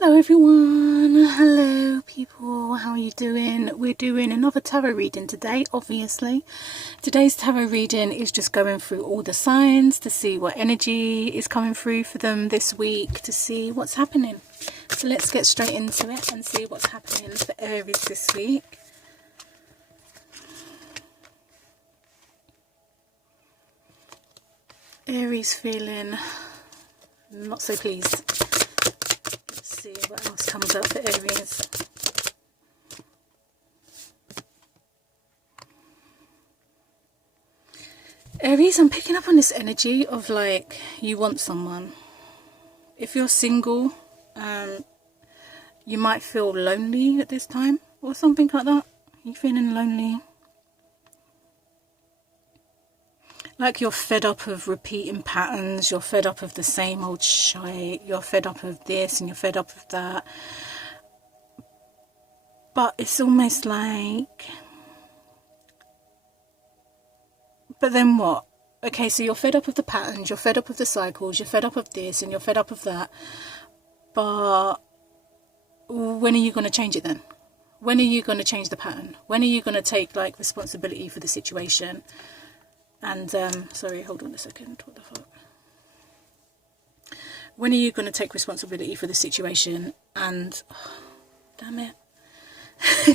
Hello everyone, hello people, how are you doing? We're doing another tarot reading today, obviously. Today's tarot reading is just going through all the signs to see what energy is coming through for them this week, to see what's happening. So let's get straight into it and see what's happening for Aries this week. Aries feeling not so pleased. See what else comes up for Aries. Aries, I'm picking up on this energy of like you want someone. If you're single, you might feel lonely at this time or something like that. You're feeling lonely. Like you're fed up of repeating patterns, you're fed up of the same old shite, you're fed up of this and you're fed up of that. But it's almost like, but then what? Okay, so you're fed up of the patterns, you're fed up of the cycles, you're fed up of this and you're fed up of that. But when are you going to change it then? When are you going to change the pattern? When are you going to take like responsibility for the situation? And, sorry, hold on a second, what the fuck? When are you going to take responsibility for the situation and, oh, damn it,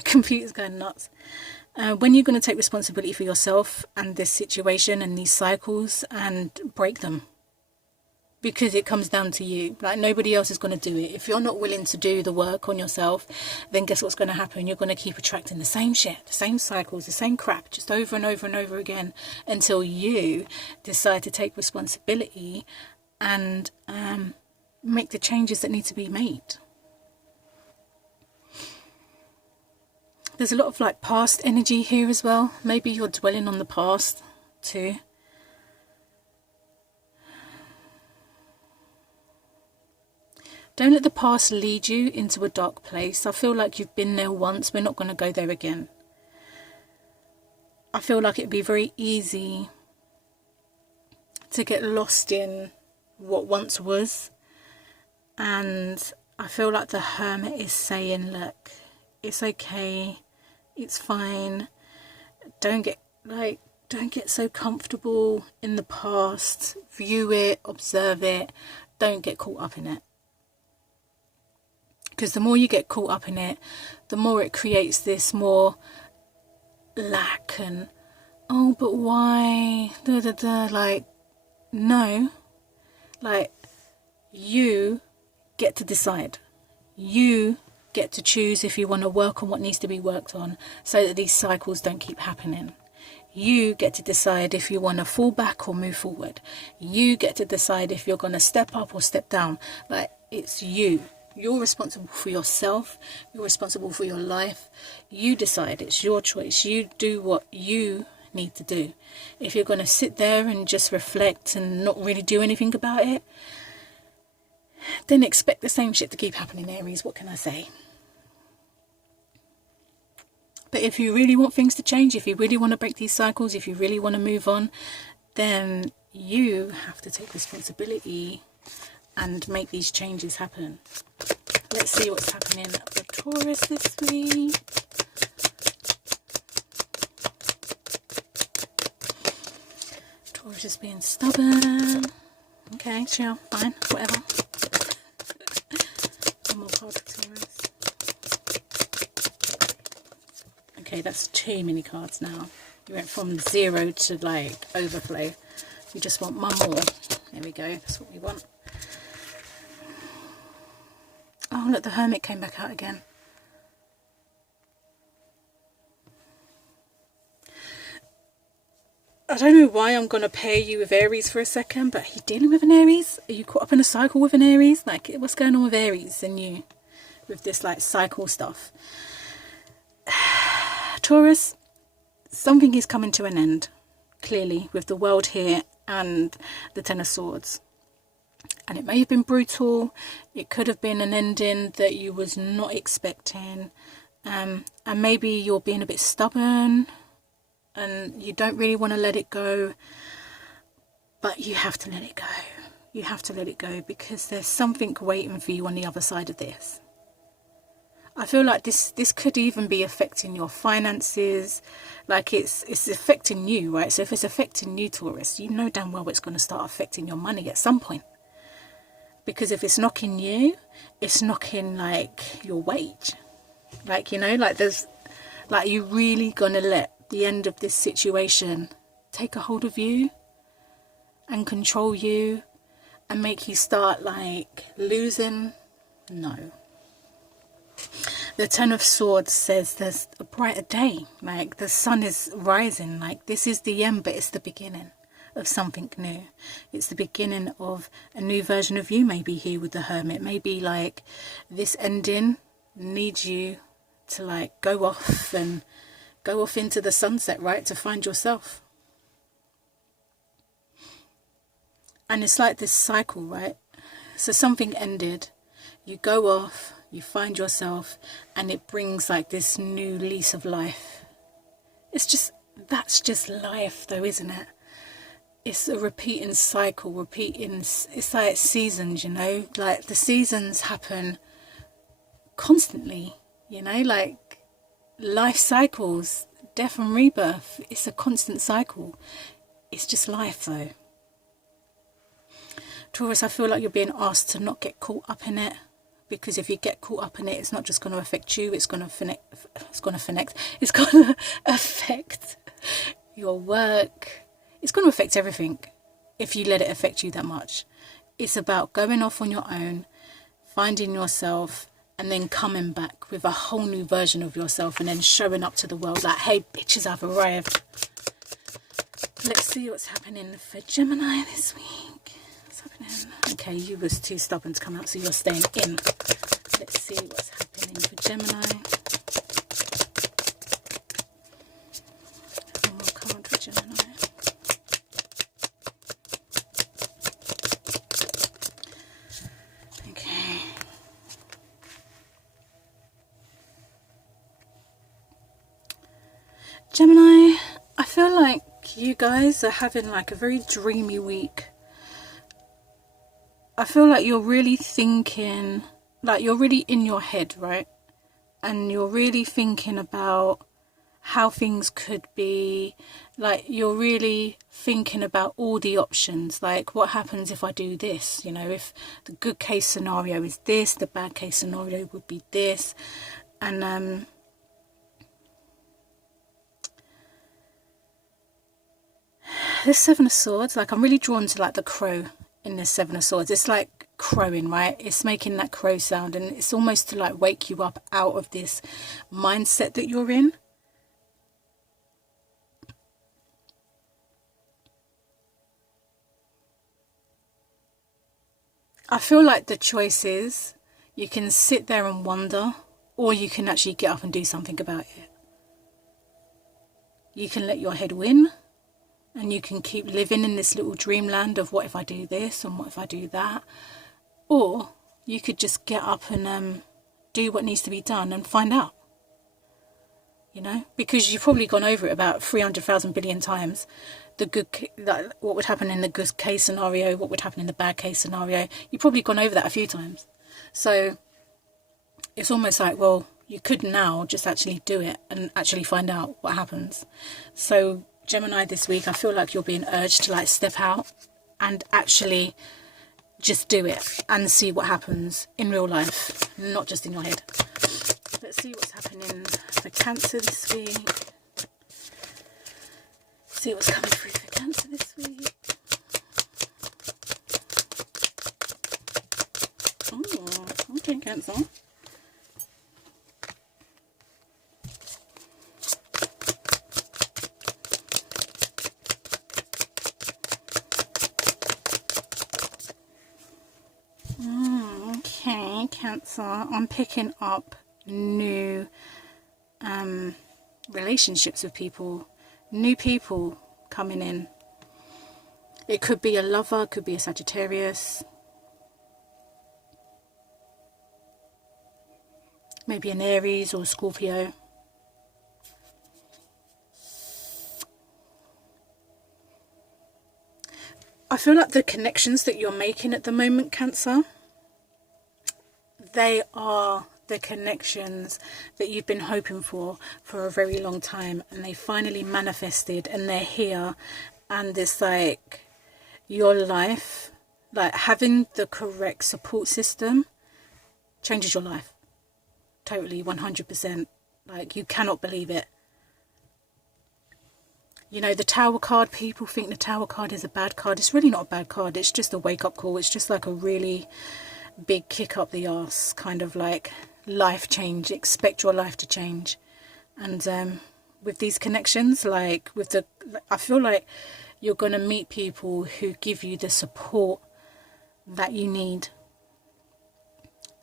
computer's going nuts. When are you going to take responsibility for yourself and this situation and these cycles and break them? Because it comes down to you. Like, nobody else is going to do it. If you're not willing to do the work on yourself, then guess what's going to happen? You're going to keep attracting the same shit, the same cycles, the same crap, just over and over and over again, until you decide to take responsibility and make the changes that need to be made. There's a lot of like past energy here as well. Maybe you're dwelling on the past too. Don't let the past lead you into a dark place. I feel like you've been there once. We're not going to go there again. I feel like it'd be very easy to get lost in what once was. And I feel like the Hermit is saying, look, it's okay. It's fine. Don't get so comfortable in the past. View it, observe it. Don't get caught up in it. Because the more you get caught up in it, the more it creates this more lack and, oh, but why? Da, da, da. Like, no. Like, you get to decide. You get to choose if you want to work on what needs to be worked on so that these cycles don't keep happening. You get to decide if you want to fall back or move forward. You get to decide if you're going to step up or step down. Like, it's you. You're responsible for yourself. You're responsible for your life. You decide. It's your choice. You do what you need to do. If you're going to sit there and just reflect and not really do anything about it, then expect the same shit to keep happening, Aries. What can I say? But if you really want things to change, if you really want to break these cycles, if you really want to move on, then you have to take responsibility and make these changes happen. Let's see what's happening for Taurus this week. Taurus is being stubborn. Okay, sure, fine, whatever. One more card for Taurus. Okay, that's too many cards now. You went from 0 to like overflow. You just want one more. There we go, that's what we want. Oh, look, the Hermit came back out again. I don't know why I'm going to pair you with Aries for a second, but are you dealing with an Aries? Are you caught up in a cycle with an Aries? Like, what's going on with Aries and you with this, like, cycle stuff? Taurus, something is coming to an end, clearly, with the World here and the Ten of Swords. And it may have been brutal. It could have been an ending that you was not expecting. And maybe you're being a bit stubborn and you don't really want to let it go. But you have to let it go. You have to let it go, because there's something waiting for you on the other side of this. I feel like this could even be affecting your finances. Like it's affecting you, right? So if it's affecting you, Taurus, you know damn well it's going to start affecting your money at some point. Because if it's knocking you, it's knocking like your wage. Like, you know, like there's, like, you really gonna let the end of this situation take a hold of you and control you and make you start like losing? No. The Ten of Swords says there's a brighter day. Like the sun is rising. Like this is the end, but it's the beginning of something new. It's the beginning of a new version of you, maybe here with the Hermit. Maybe like this ending needs you to like go off into the sunset, right, to find yourself. And it's like this cycle, right? So something ended, you go off, you find yourself, and it brings like this new lease of life. It's just, that's just life though, isn't it? It's a repeating cycle, it's like seasons, you know, like the seasons happen constantly, you know, like life cycles, death and rebirth, it's a constant cycle. It's just life though. Taurus, I feel like you're being asked to not get caught up in it, because if you get caught up in it, it's not just going to affect you, it's going to affect your work. It's going to affect everything if you let it affect you that much. It's about going off on your own, finding yourself, and then coming back with a whole new version of yourself, and then showing up to the world like, hey bitches, I've arrived. Let's see what's happening for Gemini this week. What's happening? Okay, you was too stubborn to come out, so you're staying in. Let's see what's happening for Gemini. Oh, come on for Gemini. Gemini, I feel like you guys are having like a very dreamy week. I feel like you're really thinking, like you're really in your head, right? And you're really thinking about how things could be. Like you're really thinking about all the options. Like what happens if I do this? You know, if the good case scenario is this, the bad case scenario would be this. And this Seven of Swords, like I'm really drawn to like the crow in this Seven of Swords. It's like crowing, right? It's making that crow sound, and it's almost to like wake you up out of this mindset that you're in. I feel like the choice is you can sit there and wonder, or you can actually get up and do something about it. You can let your head win, and you can keep living in this little dreamland of what if I do this and what if I do that. Or you could just get up and do what needs to be done and find out. You know, because you've probably gone over it about 300,000 billion times. What would happen in the good case scenario, what would happen in the bad case scenario. You've probably gone over that a few times. So it's almost like, well, you could now just actually do it and actually find out what happens. So Gemini, this week, I feel like you're being urged to like step out and actually just do it and see what happens in real life, not just in your head. Let's see what's happening for Cancer this week. See what's coming through for Cancer this week. Oh, okay, Cancer. Okay, Cancer. I'm picking up new relationships with people, new people coming in. It could be a lover, could be a Sagittarius, maybe an Aries or a Scorpio. I feel like the connections that you're making at the moment, Cancer, they are the connections that you've been hoping for a very long time, and they finally manifested and they're here. And it's like your life, like having the correct support system changes your life totally, 100%. Like, you cannot believe it. You know, the Tower card, people think the Tower card is a bad card. It's really not a bad card. It's just a wake-up call. It's just like a really big kick up the arse, kind of like life change. Expect your life to change. And with these connections, like with the, I feel like you're going to meet people who give you the support that you need.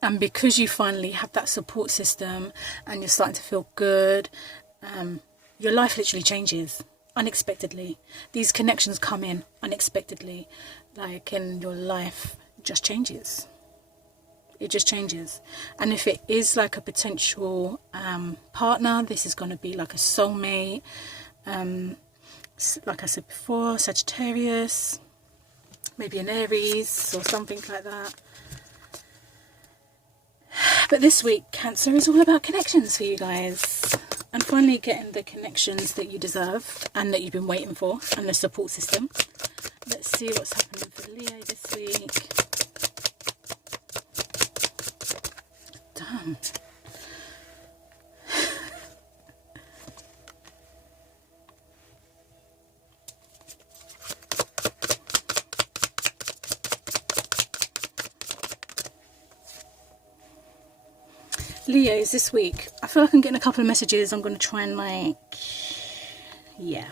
And because you finally have that support system and you're starting to feel good, your life literally changes unexpectedly. These connections come in unexpectedly, like, and your life just changes. It just changes. And if it is like a potential partner, this is going to be like a soulmate. Like I said before, Sagittarius, maybe an Aries or something like that. But this week, Cancer, is all about connections for you guys. And finally getting the connections that you deserve and that you've been waiting for, and the support system. Let's see what's happening for Leo this week. Damn. Leos this week, I feel like I'm getting a couple of messages. I'm going to try and like, yeah.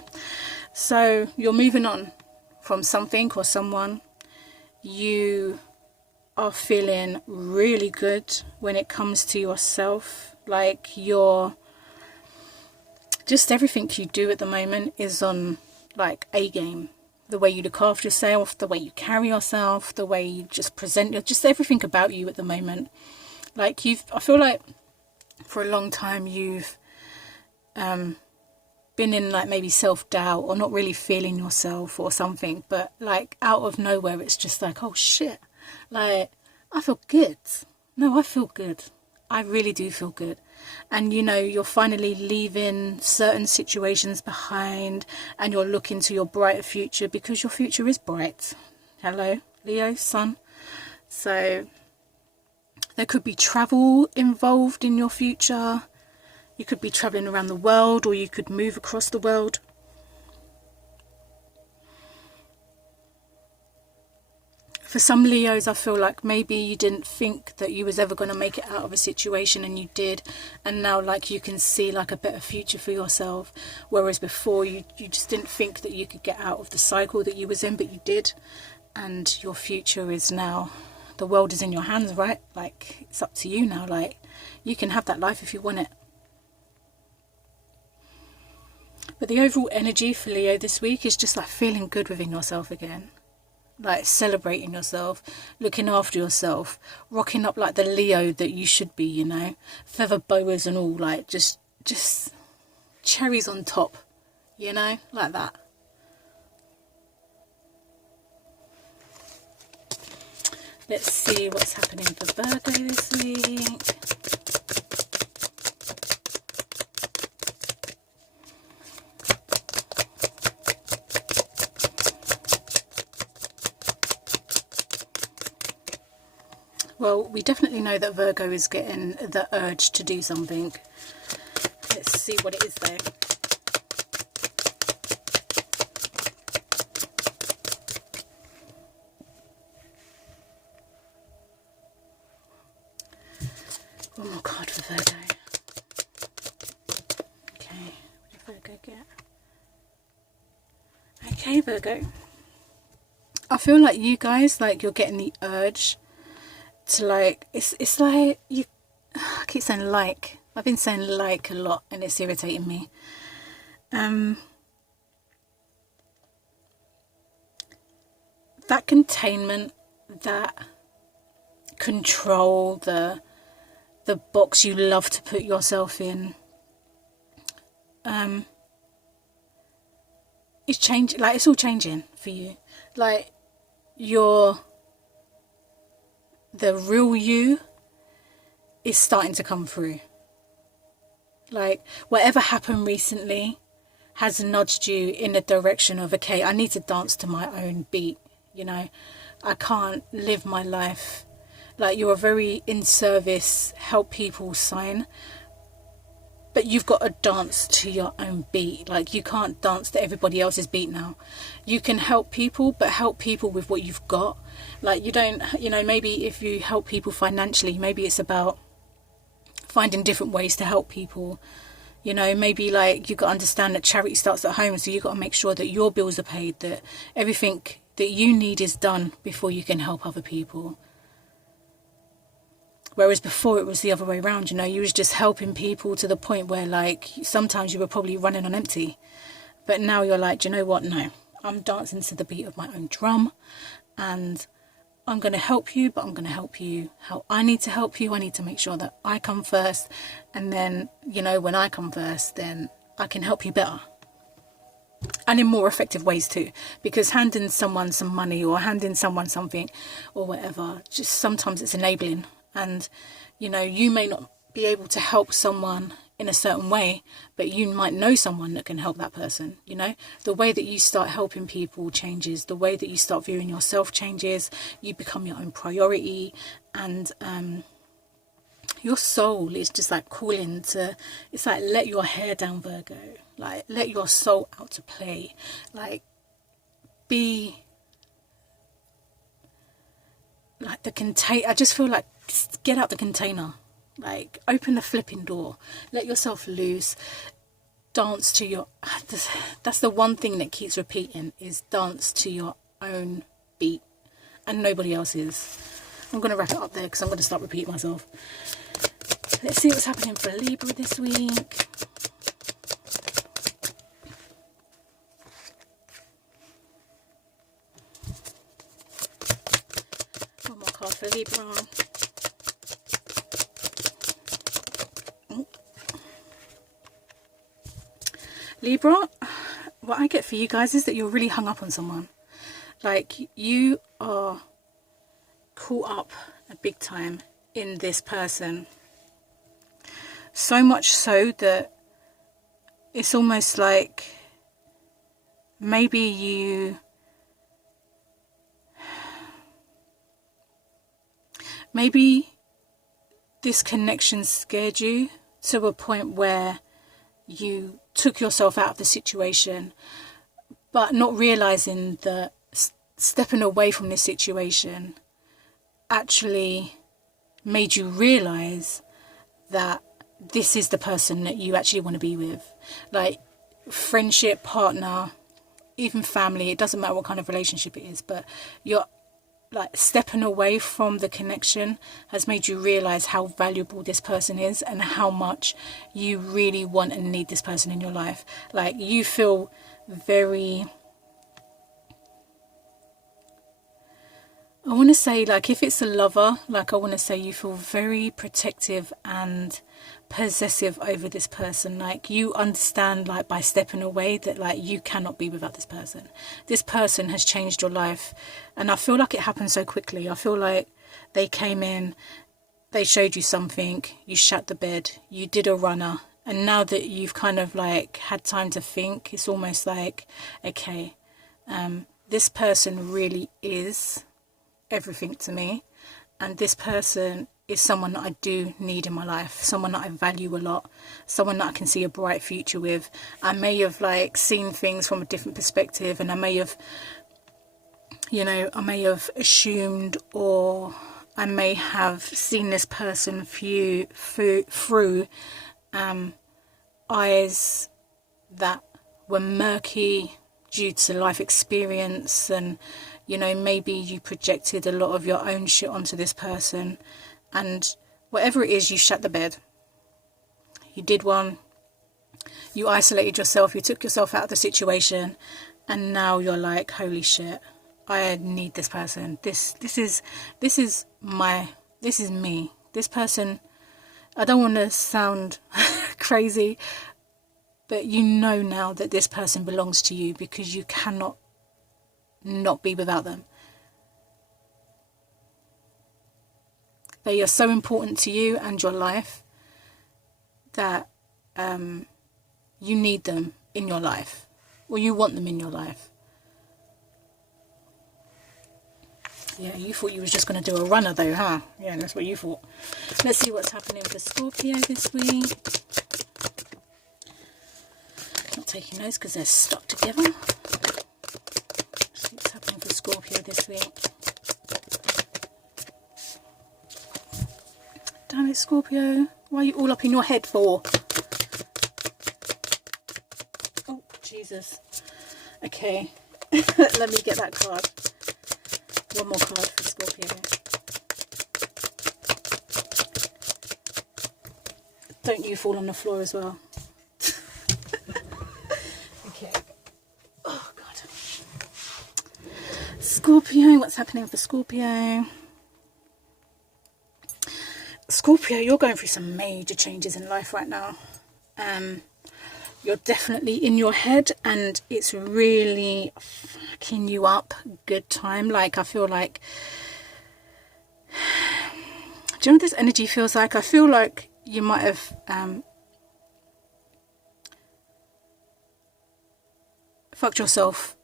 So you're moving on from something or someone. You are feeling really good when it comes to yourself. Like, you're just, everything you do at the moment is on like A game. The way you look after yourself, the way you carry yourself, the way you just present, just everything about you at the moment. Like, I feel like for a long time you've been in like maybe self-doubt or not really feeling yourself or something, but like out of nowhere it's just like, oh shit, like I feel good. No, I feel good. I really do feel good. And you know, you're finally leaving certain situations behind and you're looking to your brighter future, because your future is bright. Hello, Leo, sun. So there could be travel involved in your future. You could be traveling around the world, or you could move across the world. For some Leos, I feel like maybe you didn't think that you was ever going to make it out of a situation, and you did. And now like you can see like a better future for yourself. Whereas before you just didn't think that you could get out of the cycle that you was in, but you did. And your future is now, the world is in your hands, right? Like, it's up to you now. Like, you can have that life if you want it. But the overall energy for Leo this week is just like feeling good within yourself again. Like celebrating yourself, looking after yourself, rocking up like the Leo that you should be, you know. Feather boas and all, like just cherries on top, you know, like that. Let's see what's happening for Virgo this week. Well, we definitely know that Virgo is getting the urge to do something. Let's see what it is though. One more card for Virgo. Okay, what did Virgo get? Okay, Virgo. I feel like you guys, like, you're getting the urge to like, it's like you, I keep saying like, I've been saying like a lot and it's irritating me. That containment, that control, the box you love to put yourself in, it's changing. Like, it's all changing for you. Like, the real you is starting to come through. Like, whatever happened recently has nudged you in the direction of, okay, I need to dance to my own beat, you know. I can't live my life. Like, you're a very in service, help people sign, but you've got to dance to your own beat. Like, you can't dance to everybody else's beat now. You can help people, but help people with what you've got. Like, you don't, you know, maybe if you help people financially, maybe it's about finding different ways to help people. You know, maybe like you got to understand that charity starts at home, so you got to make sure that your bills are paid, that everything that you need is done before you can help other people. Whereas before it was the other way around, you know, you was just helping people to the point where, like, sometimes you were probably running on empty. But now you're like, do you know what? No, I'm dancing to the beat of my own drum, and I'm going to help you, but I'm going to help you how I need to help you. I need to make sure that I come first, and then, you know, when I come first, then I can help you better. And in more effective ways too, because handing someone some money or handing someone something or whatever, just sometimes it's enabling. And, you know, you may not be able to help someone in a certain way, but you might know someone that can help that person. You know, the way that you start helping people changes, the way that you start viewing yourself changes, you become your own priority, and your soul is just like calling to, it's like, let your hair down, Virgo. Like, let your soul out to play. Like, be like the container. I just feel like, get out the container. Like, open the flipping door. Let yourself loose. Dance to your... That's the one thing that keeps repeating, is dance to your own beat and nobody else's. I'm going to wrap it up there because I'm going to start repeating myself. Let's see what's happening for Libra this week. One more card for Libra. Libra, what I get for you guys is that you're really hung up on someone. Like, you are caught up a big time in this person. So much so that it's almost like maybe this connection scared you to a point where you took yourself out of the situation, but not realizing that stepping away from this situation actually made you realize that this is the person that you actually want to be with. Like, friendship, partner, even family, it doesn't matter what kind of relationship it is, but you're like, stepping away from the connection has made you realize how valuable this person is and how much you really want and need this person in your life. Like, you feel very, I want to say, like, if it's a lover, like, I want to say you feel very protective and possessive over this person. Like, you understand, like, by stepping away, that, like, you cannot be without this person. This person has changed your life, and I feel like it happened so quickly. I feel like they came in, they showed you something, you shut the bed, you did a runner, and now that you've kind of like had time to think, it's almost like, okay, this person really is everything to me, and this person is someone that I do need in my life, someone that I value a lot, someone that I can see a bright future with. I may have like seen things from a different perspective, and I may have, you know, I may have assumed, or I may have seen this person through eyes that were murky due to life experience, and, you know, maybe you projected a lot of your own shit onto this person. And whatever it is, you shut the bed. You did one. You isolated yourself. You took yourself out of the situation. And now you're like, holy shit, I need this person. This is me. This person, I don't want to sound crazy, but you know now that this person belongs to you, because you cannot not be without them. They are so important to you and your life that you need them in your life, or you want them in your life. Yeah, you thought you was just going to do a runner though, huh? Yeah, that's what you thought. Let's see what's happening for Scorpio this week. Not taking notes because they're stuck together. Let's see what's happening for Scorpio this week. Damn it, Scorpio. Why are you all up in your head for? Oh, Jesus. Okay. Let me get that card. One more card for Scorpio. Don't you fall on the floor as well. Okay. Oh, God. Scorpio, what's happening for Scorpio? Scorpio, you're going through some major changes in life right now. You're definitely in your head, and it's really fucking you up good time. Like, I feel like, do you know what this energy feels like? I feel like you might have fucked yourself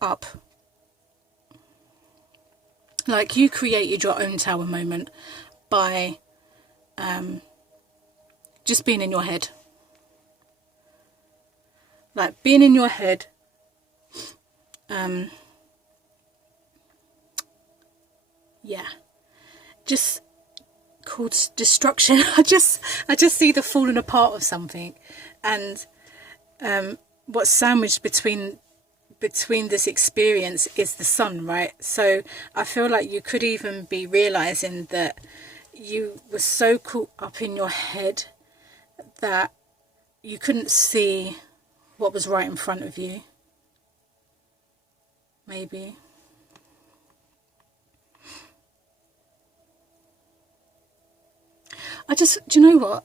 up. Like, you created your own tower moment by just being in your head. Like, being in your head, yeah, just called destruction. I just see the falling apart of something, and what's sandwiched between this experience is the sun, right? So I feel like you could even be realizing that you were so caught up in your head that you couldn't see what was right in front of you. Maybe. Do you know what?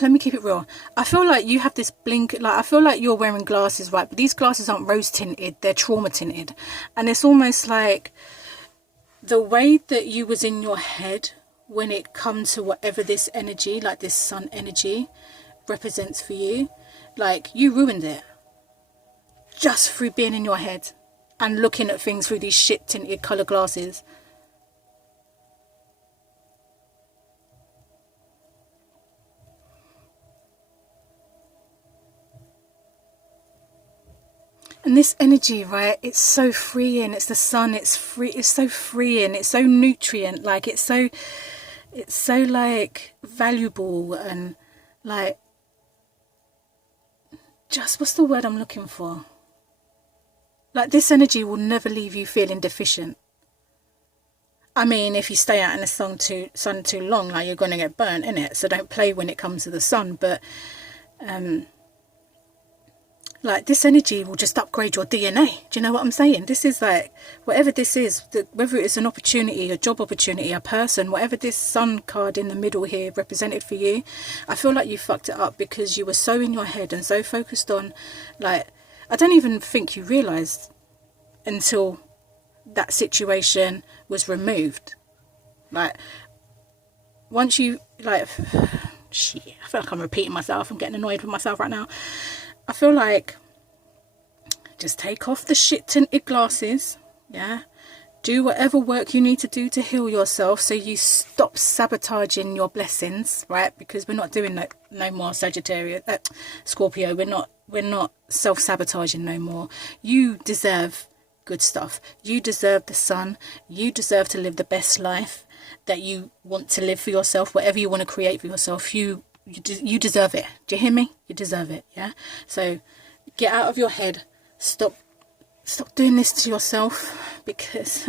Let me keep it real. I feel like you have this blink, like, I feel like you're wearing glasses, right? But these glasses aren't rose tinted, they're trauma tinted. And it's almost like the way that you was in your head when it comes to whatever this energy, like this sun energy, represents for you. Like, you ruined it just through being in your head and looking at things through these shit tinted colour glasses. And this energy, right, it's so freeing. It's the sun, it's free, it's so freeing, it's so nutrient, like it's so like valuable, and like, just, what's the word I'm looking for? Like, this energy will never leave you feeling deficient. I mean, if you stay out in the sun too long, like, you're going to get burnt, innit? So don't play when it comes to the sun. But like, this energy will just upgrade your DNA. Do you know what I'm saying? This is like, whatever this is, whether it's an opportunity, a job opportunity, a person, whatever this sun card in the middle here represented for you, I feel like you fucked it up because you were so in your head and so focused on, like, I don't even think you realised until that situation was removed. Like, once you, like, shit, I feel like I'm repeating myself. I'm getting annoyed with myself right now. I feel like, just take off the shit tinted glasses, yeah? Do whatever work you need to do to heal yourself so you stop sabotaging your blessings, right? Because we're not doing no more Sagittarius, Scorpio. We're not self-sabotaging no more. You deserve good stuff. You deserve the sun. You deserve to live the best life that you want to live for yourself. Whatever you want to create for yourself, you deserve it. Do you hear me? You deserve it, yeah? So get out of your head. Stop doing this to yourself, because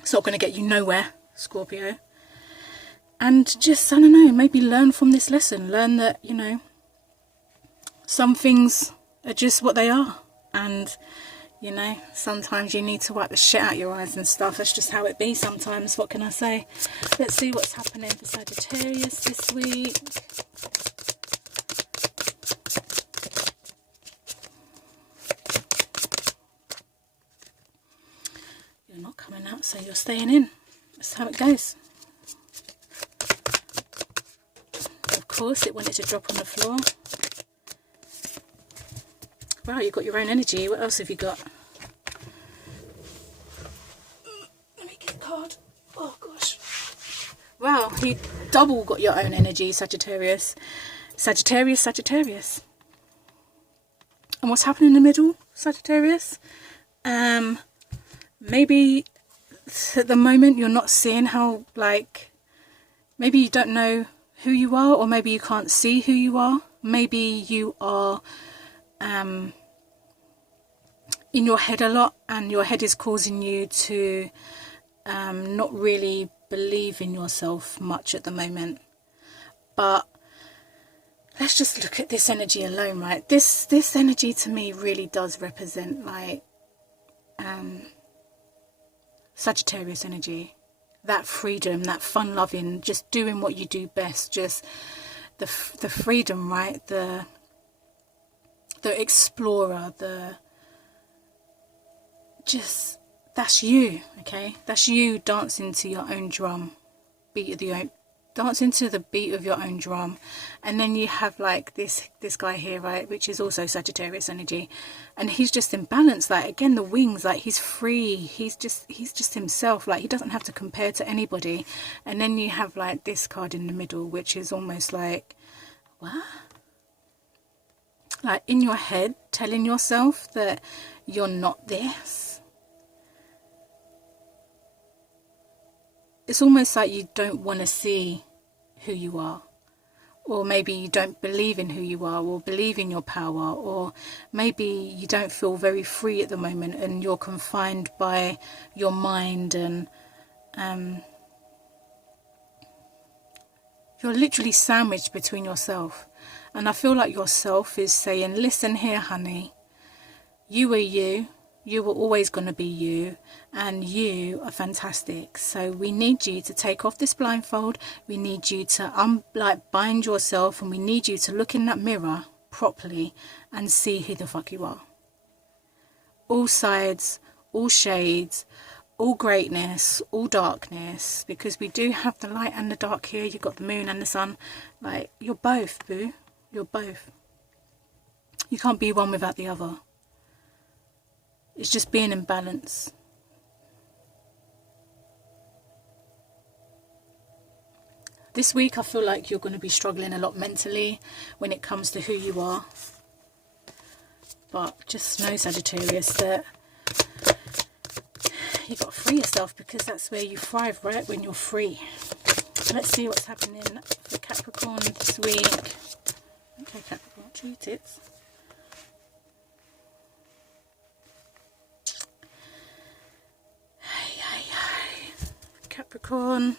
it's not going to get you nowhere, Scorpio. And just, I don't know, maybe learn from this lesson. Learn that, you know, some things are just what they are. And, you know, sometimes you need to wipe the shit out your eyes and stuff. That's just how it be sometimes. What can I say? Let's see what's happening for Sagittarius this week. So you're staying in. That's how it goes. Of course, it wanted to drop on the floor. Wow, you've got your own energy. What else have you got? Let me get a card. Oh, gosh. Wow, you double got your own energy, Sagittarius. Sagittarius, Sagittarius. And what's happening in the middle, Sagittarius? Maybe at the moment you're not seeing how, like, maybe you don't know who you are, or maybe you can't see who you are. Maybe you are in your head a lot, and your head is causing you to not really believe in yourself much at the moment. But let's just look at this energy alone, right? This energy to me really does represent, like, Sagittarius energy. That freedom, that fun-loving, just doing what you do best, just the freedom, right? The explorer, that's you, okay? That's you dancing to your own drum, dancing to the beat of your own drum. And then you have, like, this guy here, right, which is also Sagittarius energy, and he's just in balance. Like, again, the wings, like, he's free, he's just himself, like, he doesn't have to compare to anybody. And then you have, like, this card in the middle, which is almost like, what? Like, in your head, telling yourself that you're not this. It's almost like you don't want to see who you are, or maybe you don't believe in who you are, or believe in your power, or maybe you don't feel very free at the moment and you're confined by your mind, and you're literally sandwiched between yourself. And I feel like yourself is saying, listen here, honey, you are you. You were always going to be you, and you are fantastic. So we need you to take off this blindfold. We need you to bind yourself, and we need you to look in that mirror properly and see who the fuck you are. All sides, all shades, all greatness, all darkness, because we do have the light and the dark here. You've got the moon and the sun. Like, you're both, boo. You're both. You can't be one without the other. It's just being in balance. This week I feel like you're going to be struggling a lot mentally when it comes to who you are. But just know, Sagittarius, that you've got to free yourself, because that's where you thrive, right? When you're free. Let's see what's happening for Capricorn this week. Okay, Capricorn, treat it. Capricorn,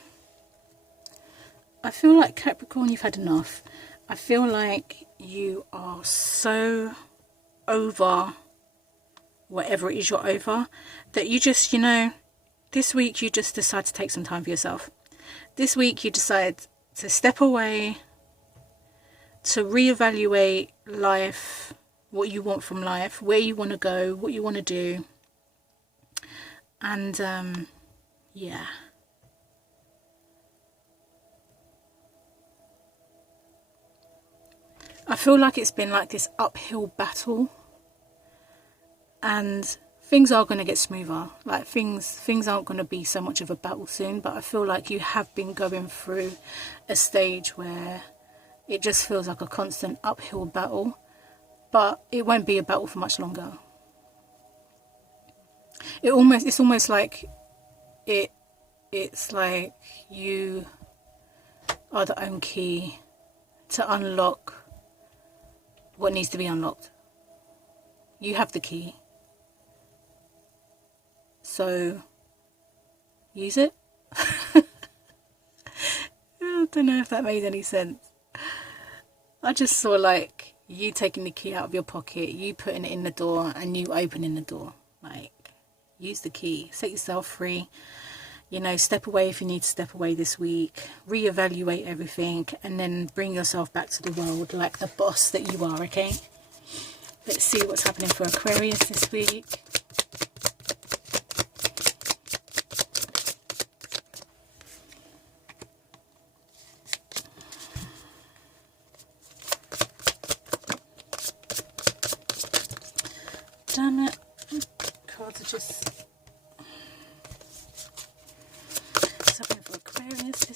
I feel like, Capricorn, you've had enough. I feel like you are so over whatever it is you're over, that you just, you know, this week you just decide to take some time for yourself. This week you decide to step away, to reevaluate life, what you want from life, where you want to go, what you want to do. And yeah. I feel like it's been like this uphill battle, and things are going to get smoother. Like, things aren't going to be so much of a battle soon, but I feel like you have been going through a stage where it just feels like a constant uphill battle, but it won't be a battle for much longer. It's almost like it's like you are the own key to unlock what needs to be unlocked. You have the key, so use it. I don't know if that made any sense. I just saw, like, you taking the key out of your pocket, you putting it in the door, and you opening the door. Like, use the key, set yourself free. You know, step away if you need to step away this week, reevaluate everything, and then bring yourself back to the world like the boss that you are, okay? Let's see what's happening for Aquarius this week.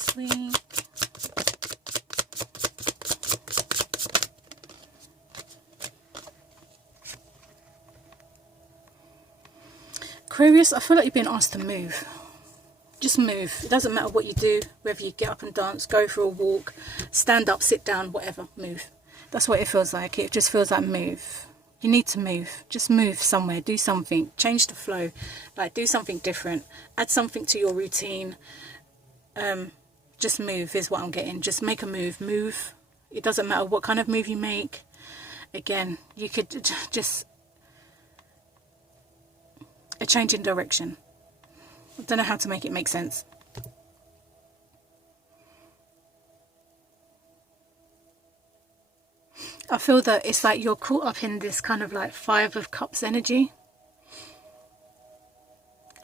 this week. Aquarius, I feel like you're being asked to move. Just move. It doesn't matter what you do, whether you get up and dance, go for a walk, stand up, sit down, whatever, move. That's what it feels like. It just feels like move. You need to move. Just move somewhere, do something, change the flow, like do something different, add something to your routine. Just move is what I'm getting. Just make a move. It doesn't matter what kind of move you make. Again, you could just a change in direction. I don't know how to make it make sense. I feel that it's like you're caught up in this kind of like Five of Cups energy.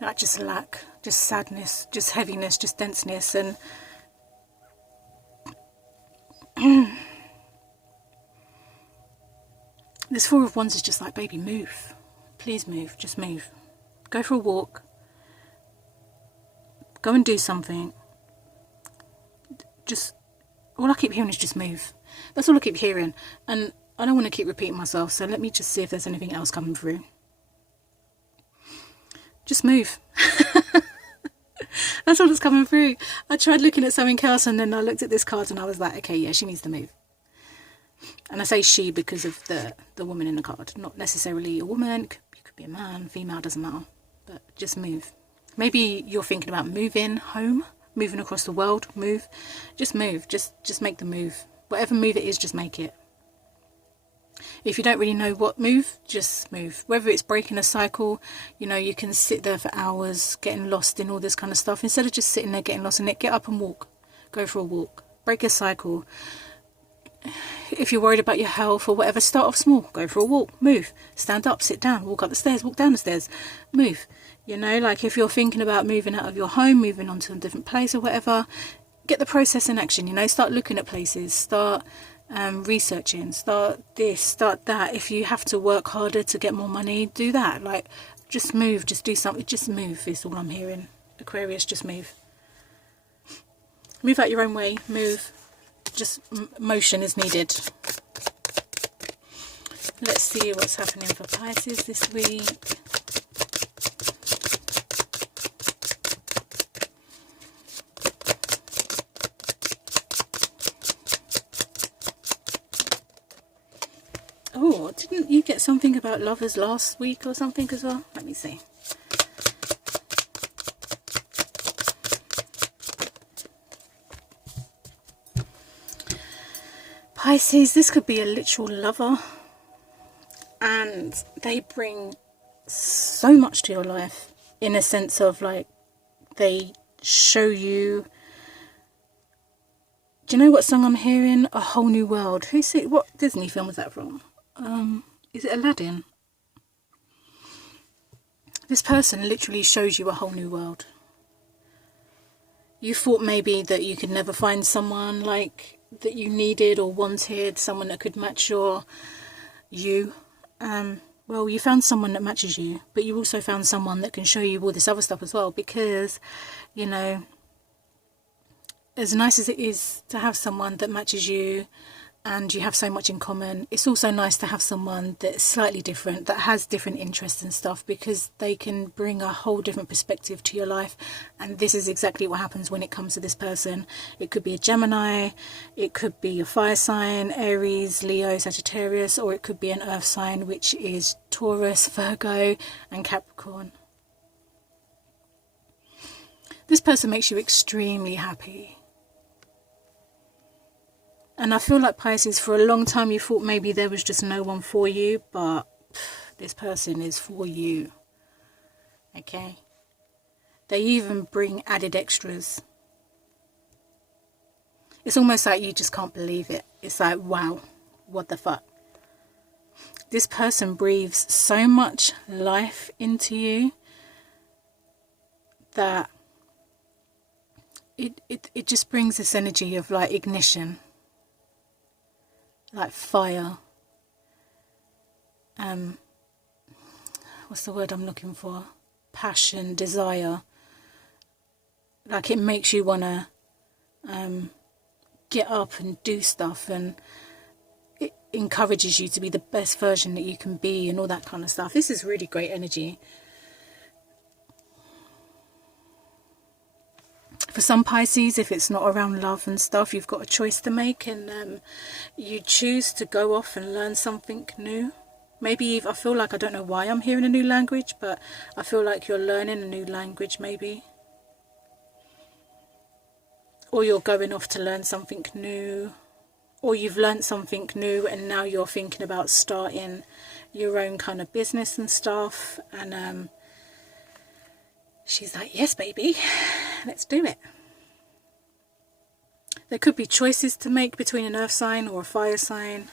Like just lack, just sadness, just heaviness, just denseness. And this Four of Wands is just like, baby, move. Please move, just move. Go for a walk. Go and do something. Just, all I keep hearing is just move. That's all I keep hearing. And I don't want to keep repeating myself, so let me just see if there's anything else coming through. Just move. That's all that's coming through. I tried looking at something else and then I looked at this card and I was like, okay, yeah, she needs to move. And I say she because of the woman in the card. Not necessarily a woman. You could be a man, female, doesn't matter. But just move. Maybe you're thinking about moving home, moving across the world, move. Just move. Just make the move. Whatever move it is, just make it. If you don't really know what move, just move. Whether it's breaking a cycle, you know, you can sit there for hours getting lost in all this kind of stuff. Instead of just sitting there getting lost in it, get up and walk. Go for a walk. Break a cycle. If you're worried about your health or whatever, start off small. Go for a walk. Move. Stand up, sit down, walk up the stairs, walk down the stairs. Move. You know, like if you're thinking about moving out of your home, moving on to a different place or whatever, get the process in action. You know, start looking at places. Start researching. Start this, start that. If you have to work harder to get more money, do that. Like, just move. Just do something. Just move is all I'm hearing. Aquarius, just move. Move out your own way. Move. Just motion is needed. Let's see what's happening for Pisces this week. Oh, didn't you get something about lovers last week or something as well? Let me see. Pisces, this could be a literal lover, and they bring so much to your life in a sense of like they show you. Do you know what song I'm hearing? A Whole New World. Who's it? What Disney film is that from? Is it Aladdin? This person literally shows you a whole new world. You thought maybe that you could never find someone like that you needed or wanted, someone that could match you. Well, you found someone that matches you, but you also found someone that can show you all this other stuff as well, because, you know, as nice as it is to have someone that matches you and you have so much in common, it's also nice to have someone that's slightly different, that has different interests and stuff, because they can bring a whole different perspective to your life. And this is exactly what happens when it comes to this person. It could be a Gemini, it could be a fire sign, Aries, Leo, Sagittarius, or it could be an earth sign, which is Taurus, Virgo and Capricorn. This person makes you extremely happy. And I feel like Pisces, for a long time you thought maybe there was just no one for you, but this person is for you. Okay? They even bring added extras. It's almost like you just can't believe it. It's like, wow, what the fuck? This person breathes so much life into you that it just brings this energy of like ignition. Like fire. What's the word I'm looking for? Passion, desire. Like it makes you want to get up and do stuff, and it encourages you to be the best version that you can be and all that kind of stuff. This is really great energy. For some Pisces, if it's not around love and stuff, you've got a choice to make, and you choose to go off and learn something new. Maybe, I feel like, I don't know why I'm hearing a new language, but I feel like you're learning a new language maybe. Or you're going off to learn something new. Or you've learned something new and now you're thinking about starting your own kind of business and stuff. And she's like, yes, baby, let's do it. There could be choices to make between an earth sign or a fire sign.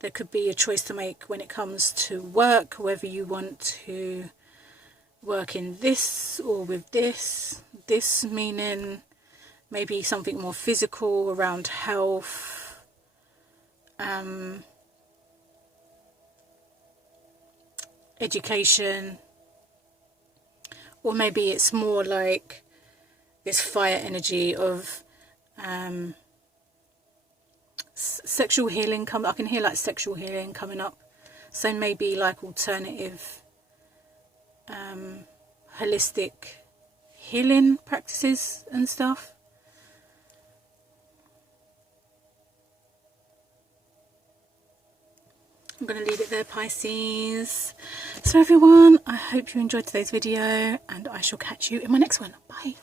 There could be a choice to make when it comes to work, whether you want to work in this or with this. This meaning maybe something more physical around health, education, or maybe it's more like this fire energy of sexual healing. I can hear like sexual healing coming up, so maybe like alternative holistic healing practices and stuff. I'm going to leave it there, Pisces. So everyone, I hope you enjoyed today's video, and I shall catch you in my next one. Bye.